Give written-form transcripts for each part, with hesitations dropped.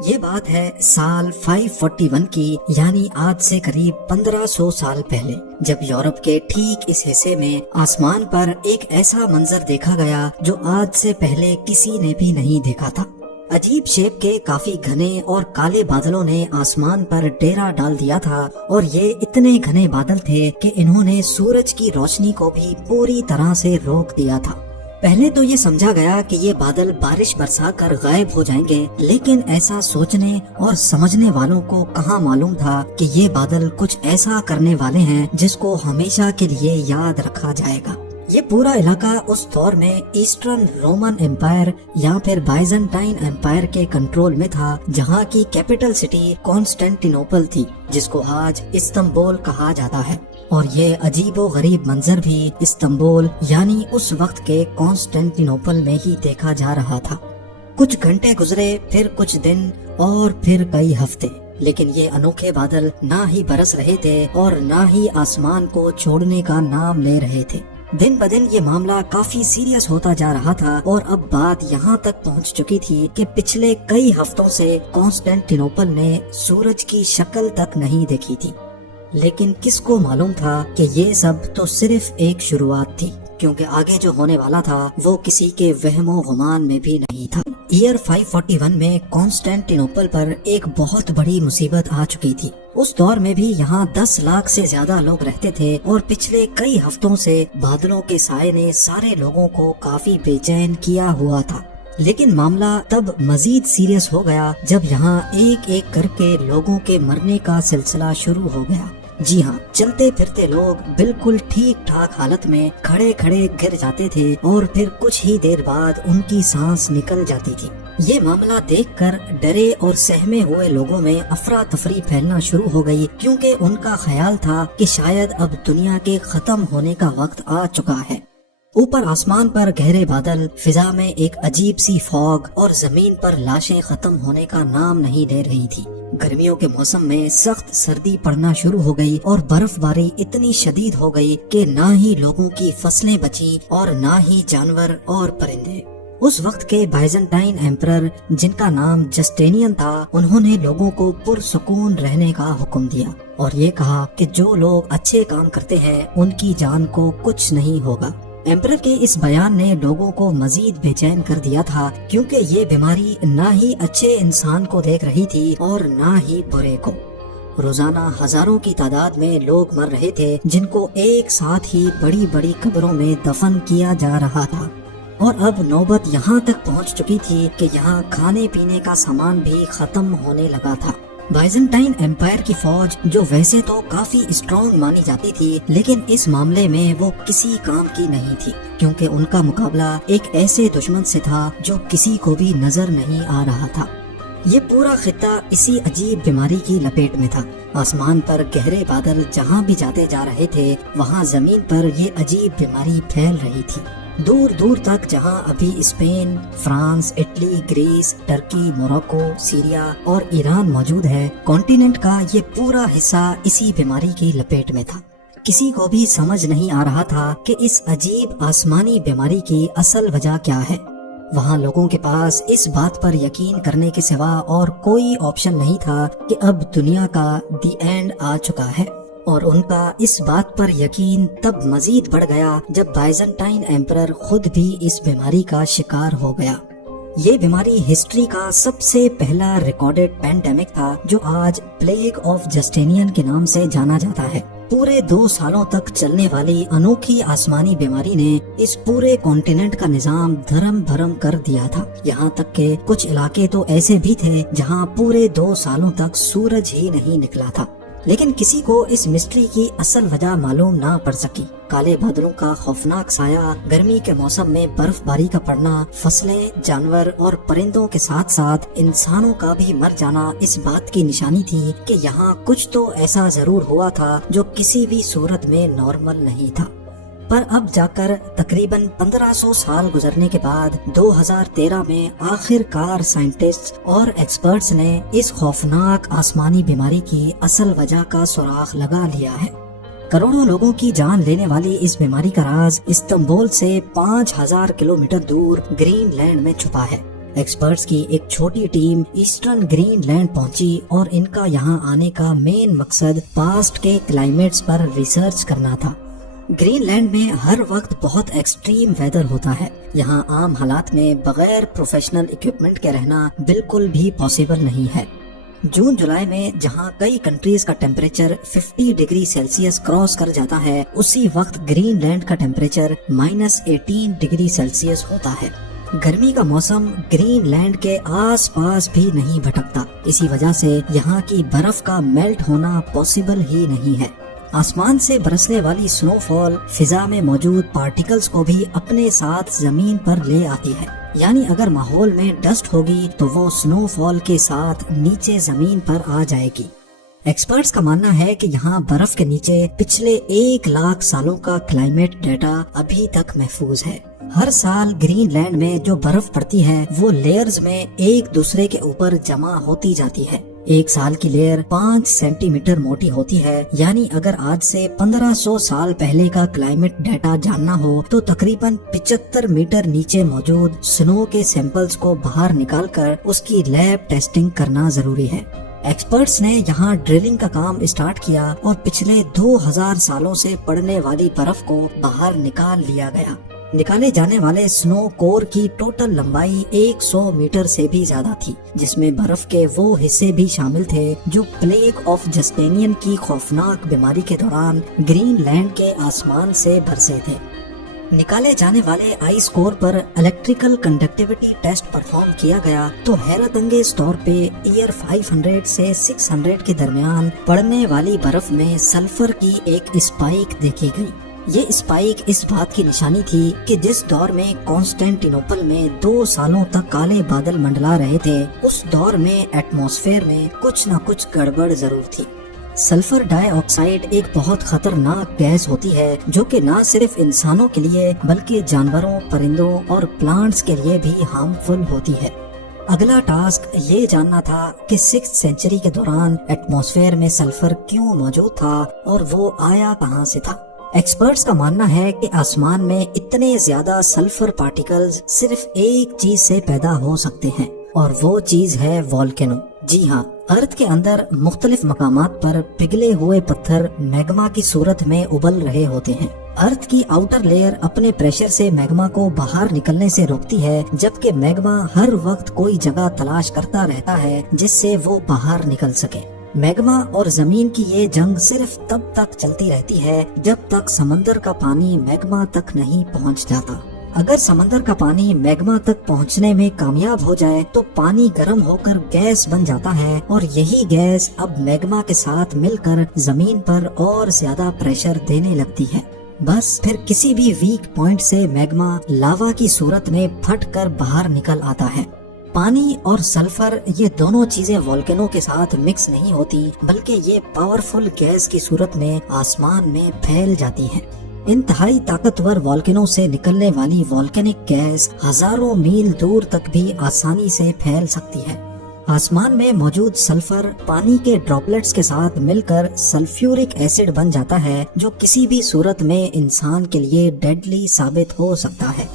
یہ بات ہے سال 541 کی، یعنی آج سے قریب 1500 سال پہلے، جب یورپ کے ٹھیک اس حصے میں آسمان پر ایک ایسا منظر دیکھا گیا جو آج سے پہلے کسی نے بھی نہیں دیکھا تھا۔ عجیب شیپ کے کافی گھنے اور کالے بادلوں نے آسمان پر ڈیرا ڈال دیا تھا، اور یہ اتنے گھنے بادل تھے کہ انہوں نے سورج کی روشنی کو بھی پوری طرح سے روک دیا تھا۔ پہلے تو یہ سمجھا گیا کہ یہ بادل بارش برسا کر غائب ہو جائیں گے، لیکن ایسا سوچنے اور سمجھنے والوں کو کہاں معلوم تھا کہ یہ بادل کچھ ایسا کرنے والے ہیں جس کو ہمیشہ کے لیے یاد رکھا جائے گا۔ یہ پورا علاقہ اس دور میں ایسٹرن رومن امپائر یا پھر بائزنٹائن امپائر کے کنٹرول میں تھا، جہاں کی کیپٹل سٹی کانسٹینٹینوپل تھی، جس کو آج استنبول کہا جاتا ہے۔ اور یہ عجیب و غریب منظر بھی استنبول یعنی اس وقت کے کانسٹینٹینوپل میں ہی دیکھا جا رہا تھا۔ کچھ گھنٹے گزرے، پھر کچھ دن، اور پھر کئی ہفتے، لیکن یہ انوکھے بادل نہ ہی برس رہے تھے اور نہ ہی آسمان کو چھوڑنے کا نام لے رہے تھے۔ دن بدن یہ معاملہ کافی سیریس ہوتا جا رہا تھا، اور اب بات یہاں تک پہنچ چکی تھی کہ پچھلے کئی ہفتوں سے کانسٹینٹینوپل نے سورج کی شکل تک نہیں دیکھی تھی۔ لیکن کس کو معلوم تھا کہ یہ سب تو صرف ایک شروعات تھی، کیونکہ آگے جو ہونے والا تھا وہ کسی کے وہم و گمان میں بھی نہیں تھا۔ ایئر 541 میں کانسٹینٹینوپل پر ایک بہت بڑی مصیبت آ چکی تھی۔ اس دور میں بھی یہاں 10 لاکھ سے زیادہ لوگ رہتے تھے، اور پچھلے کئی ہفتوں سے بادلوں کے سائے نے سارے لوگوں کو کافی بے چین کیا ہوا تھا۔ لیکن معاملہ تب مزید سیریس ہو گیا جب یہاں ایک ایک کر کے لوگوں کے مرنے کا سلسلہ شروع ہو گیا۔ جی ہاں، چلتے پھرتے لوگ بالکل ٹھیک ٹھاک حالت میں کھڑے کھڑے گر جاتے تھے، اور پھر کچھ ہی دیر بعد ان کی سانس نکل جاتی تھی۔ یہ معاملہ دیکھ کر ڈرے اور سہمے ہوئے لوگوں میں افراتفری پھیلنا شروع ہو گئی، کیونکہ ان کا خیال تھا کہ شاید اب دنیا کے ختم ہونے کا وقت آ چکا ہے۔ اوپر آسمان پر گہرے بادل، فضا میں ایک عجیب سی فوگ، اور زمین پر لاشیں ختم ہونے کا نام نہیں لے رہی تھی۔ گرمیوں کے موسم میں سخت سردی پڑنا شروع ہو گئی، اور برف باری اتنی شدید ہو گئی کہ نہ ہی لوگوں کی فصلیں بچی اور نہ ہی جانور اور پرندے۔ اس وقت کے بائزنٹائن ایمپرر، جن کا نام جسٹینین تھا، انہوں نے لوگوں کو پرسکون رہنے کا حکم دیا، اور یہ کہا کہ جو لوگ اچھے کام کرتے ہیں ان کی جان کو کچھ نہیں ہوگا۔ ایمپرر کے اس بیان نے لوگوں کو مزید بے چین کر دیا تھا، کیونکہ یہ بیماری نہ ہی اچھے انسان کو دیکھ رہی تھی اور نہ ہی برے کو۔ روزانہ ہزاروں کی تعداد میں لوگ مر رہے تھے، جن کو ایک ساتھ ہی بڑی بڑی قبروں میں دفن کیا جا رہا تھا۔ اور اب نوبت یہاں تک پہنچ چکی تھی کہ یہاں کھانے پینے کا سامان بھی ختم ہونے لگا تھا۔ بائزنٹائن ایمپائر کی فوج، جو ویسے تو کافی اسٹرانگ مانی جاتی تھی، لیکن اس معاملے میں وہ کسی کام کی نہیں تھی، کیونکہ ان کا مقابلہ ایک ایسے دشمن سے تھا جو کسی کو بھی نظر نہیں آ رہا تھا۔ یہ پورا خطہ اسی عجیب بیماری کی لپیٹ میں تھا۔ آسمان پر گہرے بادل جہاں بھی جاتے جا رہے تھے، وہاں زمین پر یہ عجیب بیماری پھیل رہی تھی۔ دور دور تک جہاں ابھی Spain, France, Italy, Greece, Turkey, Morocco, Syria اور ایران موجود ہے، کانٹیننٹ کا یہ پورا حصہ اسی بیماری کی لپیٹ میں تھا۔ کسی کو بھی سمجھ نہیں آ رہا تھا کہ اس عجیب آسمانی بیماری کی اصل وجہ کیا ہے۔ وہاں لوگوں کے پاس اس بات پر یقین کرنے کے سوا اور کوئی آپشن نہیں تھا کہ اب دنیا کا دی اینڈ آ چکا ہے، اور ان کا اس بات پر یقین تب مزید بڑھ گیا جب بائزنٹائن ایمپرر خود بھی اس بیماری کا شکار ہو گیا۔ یہ بیماری ہسٹری کا سب سے پہلا ریکارڈڈ پینڈیمک تھا، جو آج پلیگ آف جسٹینین کے نام سے جانا جاتا ہے۔ پورے 2 سالوں تک چلنے والی انوکھی آسمانی بیماری نے اس پورے کانٹیننٹ کا نظام دھرم بھرم کر دیا تھا، یہاں تک کہ کچھ علاقے تو ایسے بھی تھے جہاں پورے 2 سالوں تک سورج ہی نہیں نکلا تھا۔ لیکن کسی کو اس مسٹری کی اصل وجہ معلوم نہ پڑ سکی۔ کالے بادلوں کا خوفناک سایہ، گرمی کے موسم میں برف باری کا پڑنا، فصلیں، جانور اور پرندوں کے ساتھ ساتھ انسانوں کا بھی مر جانا اس بات کی نشانی تھی کہ یہاں کچھ تو ایسا ضرور ہوا تھا جو کسی بھی صورت میں نارمل نہیں تھا۔ پر اب جا کر تقریباً 1500 سال گزرنے کے بعد 2013 میں آخر کار سائنٹسٹ اور ایکسپرٹس نے اس خوفناک آسمانی بیماری کی اصل وجہ کا سراغ لگا لیا ہے۔ کروڑوں لوگوں کی جان لینے والی اس بیماری کا راز استنبول سے 5000 کلومیٹر دور گرین لینڈ میں چھپا ہے۔ ایکسپرٹس کی ایک چھوٹی ٹیم ایسٹرن گرین لینڈ پہنچی اور ان کا یہاں آنے کا مین مقصد پاسٹ کے کلائمیٹس پر ریسرچ کرنا تھا۔ گرین لینڈ میں ہر وقت بہت ایکسٹریم ویدر ہوتا ہے، یہاں عام حالات میں بغیر پروفیشنل اکوپمنٹ کے رہنا بالکل بھی پاسبل نہیں ہے۔ جون جولائی میں جہاں کئی کنٹریز کا ٹیمپریچر 50 ڈگری سیلسیس کراس کر جاتا ہے، اسی وقت گرین لینڈ کا ٹیمپریچر -18 ڈگری سیلسیس ہوتا ہے۔ گرمی کا موسم گرین لینڈ کے آس پاس بھی نہیں بھٹکتا، اسی وجہ سے یہاں کی برف کا میلٹ ہونا پاسبل ہی نہیں ہے۔ آسمان سے برسنے والی سنو فال فضا میں موجود پارٹیکلز کو بھی اپنے ساتھ زمین پر لے آتی ہے، یعنی اگر ماحول میں ڈسٹ ہوگی تو وہ سنو فال کے ساتھ نیچے زمین پر آ جائے گی۔ ایکسپرٹس کا ماننا ہے کہ یہاں برف کے نیچے پچھلے 1 لاکھ سالوں کا کلائمیٹ ڈیٹا ابھی تک محفوظ ہے۔ ہر سال گرین لینڈ میں جو برف پڑتی ہے وہ لیئرز میں ایک دوسرے کے اوپر جمع ہوتی جاتی ہے۔ ایک سال کی لیئر 5 سینٹی میٹر موٹی ہوتی ہے، یعنی اگر آج سے 1500 سال پہلے کا کلائمیٹ ڈیٹا جاننا ہو تو تقریباً 75 میٹر نیچے موجود سنو کے سیمپلز کو باہر نکال کر اس کی لیب ٹیسٹنگ کرنا ضروری ہے۔ ایکسپرٹس نے یہاں ڈرلنگ کا کام اسٹارٹ کیا اور پچھلے 2000 سالوں سے پڑنے والی برف کو باہر نکال لیا گیا۔ نکالے جانے والے سنو کور کی ٹوٹل لمبائی 100 میٹر سے بھی زیادہ تھی، جس میں برف کے وہ حصے بھی شامل تھے جو پلیگ آف جسٹینین کی خوفناک بیماری کے دوران گرین لینڈ کے آسمان سے برسے تھے۔ نکالے جانے والے آئس کور پر الیکٹریکل کنڈکٹیوٹی ٹیسٹ پرفارم کیا گیا تو حیرت انگیز طور پہ ایئر 500 سے 600 کے درمیان پڑنے والی برف میں سلفر کی ایک اسپائک دیکھی گئی۔ یہ اسپائک اس بات کی نشانی تھی کہ جس دور میں کانسٹینٹینوپل میں 2 سالوں تک کالے بادل منڈلا رہے تھے، اس دور میں ایٹماسفیئر میں کچھ نہ کچھ گڑبڑ ضرور تھی۔ سلفر ڈائی آکسائڈ ایک بہت خطرناک گیس ہوتی ہے جو کہ نہ صرف انسانوں کے لیے بلکہ جانوروں، پرندوں اور پلانٹس کے لیے بھی ہارمفل ہوتی ہے۔ اگلا ٹاسک یہ جاننا تھا کہ 6th سینچری کے دوران ایٹماسفیئر میں سلفر کیوں موجود تھا اور وہ آیا کہاں سے تھا۔ ایکسپرٹس کا ماننا ہے کہ آسمان میں اتنے زیادہ سلفر پارٹیکلز صرف ایک چیز سے پیدا ہو سکتے ہیں، اور وہ چیز ہے والکینو۔ جی ہاں، ارتھ کے اندر مختلف مقامات پر پگھلے ہوئے پتھر میگما کی صورت میں ابل رہے ہوتے ہیں۔ ارتھ کی آؤٹر لیئر اپنے پریشر سے میگما کو باہر نکلنے سے روکتی ہے، جبکہ میگما ہر وقت کوئی جگہ تلاش کرتا رہتا ہے جس سے وہ باہر نکل سکے۔ میگما اور زمین کی یہ جنگ صرف تب تک چلتی رہتی ہے جب تک سمندر کا پانی میگما تک نہیں پہنچ جاتا۔ اگر سمندر کا پانی میگما تک پہنچنے میں کامیاب ہو جائے تو پانی گرم ہو کر گیس بن جاتا ہے، اور یہی گیس اب میگما کے ساتھ مل کر زمین پر اور زیادہ پریشر دینے لگتی ہے۔ بس پھر کسی بھی ویک پوائنٹ سے میگما لاوا کی صورت میں پھٹ کر باہر نکل آتا ہے۔ پانی اور سلفر یہ دونوں چیزیں والکینو کے ساتھ مکس نہیں ہوتی، بلکہ یہ پاورفل گیس کی صورت میں آسمان میں پھیل جاتی ہیں۔ انتہائی طاقتور والکینو سے نکلنے والی والکینک گیس ہزاروں میل دور تک بھی آسانی سے پھیل سکتی ہے۔ آسمان میں موجود سلفر پانی کے ڈراپلٹس کے ساتھ مل کر سلفیورک ایسڈ بن جاتا ہے، جو کسی بھی صورت میں انسان کے لیے ڈیڈلی ثابت ہو سکتا ہے۔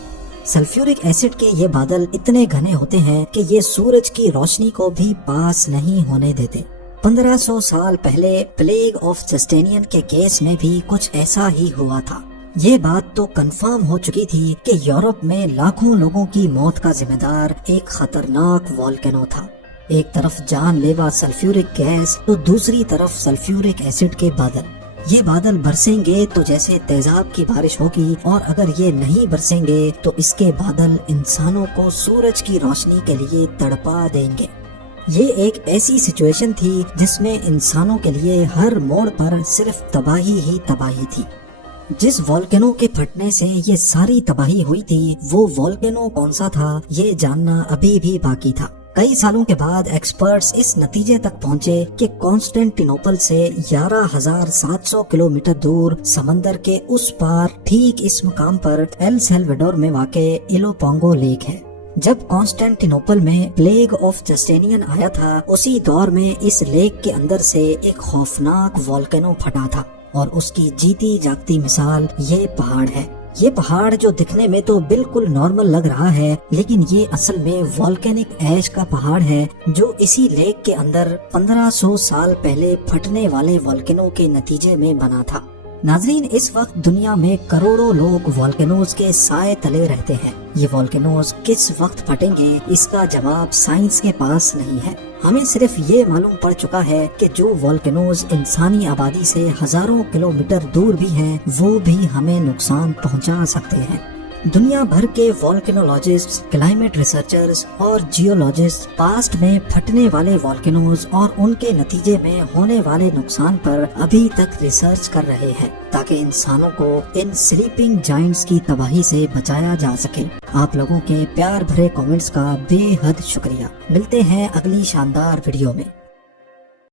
سلفیورک ایسڈ کے یہ بادل اتنے گھنے ہوتے ہیں کہ یہ سورج کی روشنی کو بھی پاس نہیں ہونے دیتے۔ 1500 سال پہلے پلیگ آف جسٹینین کے کیس میں بھی کچھ ایسا ہی ہوا تھا۔ یہ بات تو کنفرم ہو چکی تھی کہ یورپ میں لاکھوں لوگوں کی موت کا ذمہ دار ایک خطرناک والکینو تھا۔ ایک طرف جان لیوا سلفیورک گیس تو دوسری طرف سلفیورک ایسڈ کے بادل۔ یہ بادل برسیں گے تو جیسے تیزاب کی بارش ہوگی، اور اگر یہ نہیں برسیں گے تو اس کے بادل انسانوں کو سورج کی روشنی کے لیے تڑپا دیں گے۔ یہ ایک ایسی سچویشن تھی جس میں انسانوں کے لیے ہر موڑ پر صرف تباہی ہی تباہی تھی۔ جس والکینو کے پھٹنے سے یہ ساری تباہی ہوئی تھی، وہ والکینو کون سا تھا یہ جاننا ابھی بھی باقی تھا۔ کئی سالوں کے بعد ایکسپرٹس اس نتیجے تک پہنچے کہ کانسٹینٹینوپل سے 11,700 کلومیٹر دور سمندر کے اس پار ٹھیک اس مقام پر ایل سیلویڈور میں واقع ایلوپونگو لیک ہے۔ جب کانسٹینٹینوپل میں پلیگ آف جسٹینین آیا تھا، اسی دور میں اس لیک کے اندر سے ایک خوفناک والکینو پھٹا تھا، اور اس کی جیتی جاگتی مثال یہ پہاڑ ہے۔ یہ پہاڑ جو دکھنے میں تو بالکل نارمل لگ رہا ہے، لیکن یہ اصل میں والکینک ایش کا پہاڑ ہے جو اسی لیک کے اندر 1500 سال پہلے پھٹنے والے والکینو کے نتیجے میں بنا تھا۔ ناظرین، اس وقت دنیا میں کروڑوں لوگ والکینوز کے سائے تلے رہتے ہیں۔ یہ والکینوز کس وقت پھٹیں گے اس کا جواب سائنس کے پاس نہیں ہے۔ ہمیں صرف یہ معلوم پڑ چکا ہے کہ جو والکینوز انسانی آبادی سے ہزاروں کلومیٹر دور بھی ہیں وہ بھی ہمیں نقصان پہنچا سکتے ہیں۔ دنیا بھر کے والکینولوجسٹ، کلائمیٹ ریسرچرز اور جیولوجسٹ پاسٹ میں پھٹنے والے والکینوز اور ان کے نتیجے میں ہونے والے نقصان پر ابھی تک ریسرچ کر رہے ہیں تاکہ انسانوں کو ان سلیپنگ جائنٹس کی تباہی سے بچایا جا سکے۔ آپ لوگوں کے پیار بھرے کامنٹس کا بے حد شکریہ۔ ملتے ہیں اگلی شاندار ویڈیو میں۔